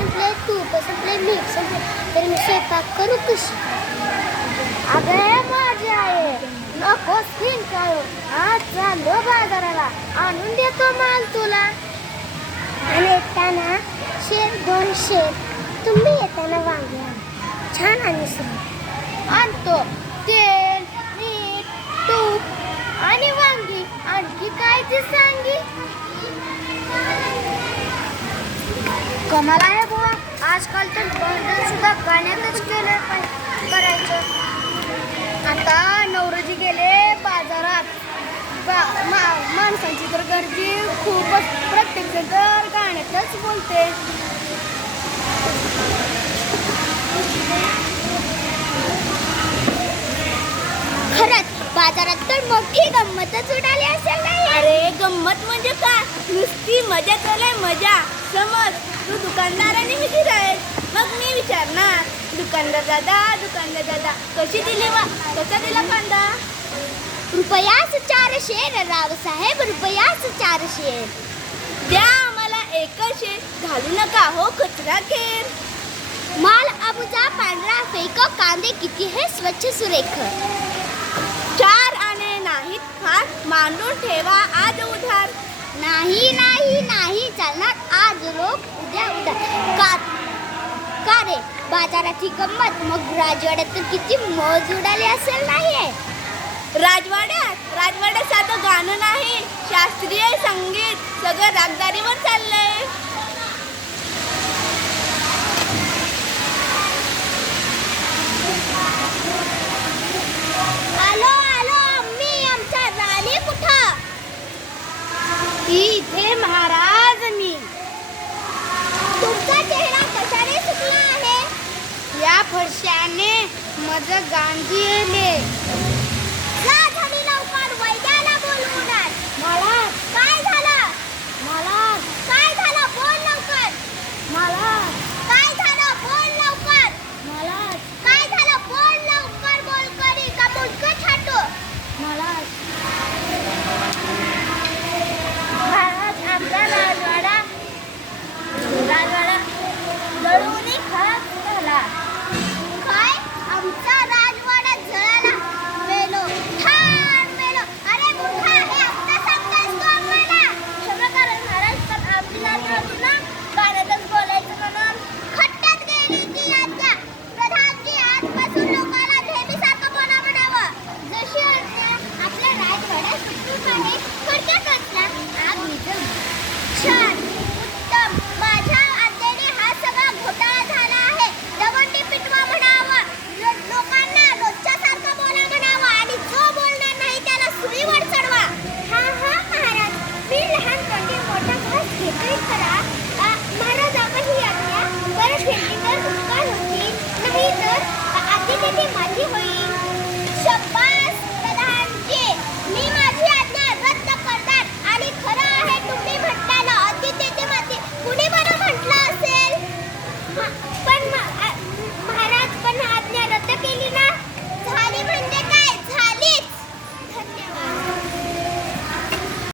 संपले, तूप संपले, मीठ संपले, तर मी स्वयंपाक करू कशी? अगं माझी आहे नको स्किन काढू. आज चाललो बाजाराला, आणून देतो माल तुला. आणि येताना शेर 2 शेर, तुम्ही येताना वांगे आण, छान आणि सुंदर आणतो. तेल, मीठ, तूप आणि वांगी. आणखी काय ते सांगी? कमाल आहे बुवा, आजकाल तर बंधन सुद्धा गाण्यातच केलं करायचं. आता नवरोजी गेले बाजारात, माणसांची तर गर्दी खूपच, प्रत्येक जण तर गाण्यातच बोलते. खरंच बाजारात तर मोठी गंमतच उडाली असेल नाही? अरे गंमत म्हणजे काय, नुसती मजा चालय मजा. समज तू दुकानदाराने मी गिऱ्हाईक, मग मी विचारणार दुकानदार दादा कशी दिली वा, कसा दिला कांदा? रुपयास 400 रावसाहेब, रुपयास 400. द्या आम्हाला 1 शेर, घालू नका हो कचरा खेर. माल अबुजा पांढरा फेक, कांदे किती हे स्वच्छ सुरेख. 4 आणे नाहीत फार, मांडून ठेवा आज उधार. नाही नाही नाही चालणार, आज रोख उद्या उधार. का रे बाजारात ही गंमत, मग राजवाड्यात तर किती मौज उडाली असेल नाही? राजवाड्यात साधं गाणं नाही, शास्त्रीय संगीत, सगळं रागदारीवर चाललंय. आलो मी, आमचा राणी कुठं? इथे महाराज मी. तुमचा चेहरा कशाने सुकला आहे? या फरशाने माझं गांधी येले. जा झाली लवकर, वैद्याला बोलवून आण. मला काय झालं? मला काय झालं? बोल लवकर. मला काय झालं? बोल लवकर. मला काय झालं? बोल लवकर. बोल करी का मुंडकं छाटू? मला महाराज आमचा राजवाडा जळून खराब झाला. काय? आमचा राजवाडा जळाला? मेलो, ठाण मेलो. अरे मूर्खा, हे आत्ता सांगतायस तू आम्हाला? क्षमा करा महाराज, पण आमची राजवाडा तुला गाण्यातच बोलायचं म्हणून खड्ड्यात गेली ती आज्ञा. प्रधानजी, आजपासून लोकांना नेहमीसारखं बोला म्हणावं. जशी आज्ञा. आपल्या राजवाड्यात सुखरूपपणे थोडक्यात ना आग विझवली. छान, उत्तम. माझ्या आज्ञेने हा सगळा घोटाळा झाला आहे. दवंडी पिटवा म्हणावं, लोकांना रोजच्या सारखं बोला म्हणावं, आणि जो बोलणार नाही त्याला सुरीवर चढवा. हा महाराज, मी लहान तोंडी मोठा घास घेतोय खरा. महाराज आपण ही आज्ञा परत घेतली तर उपकार होतील, नाही तर आधी माझी होईल. शब्बा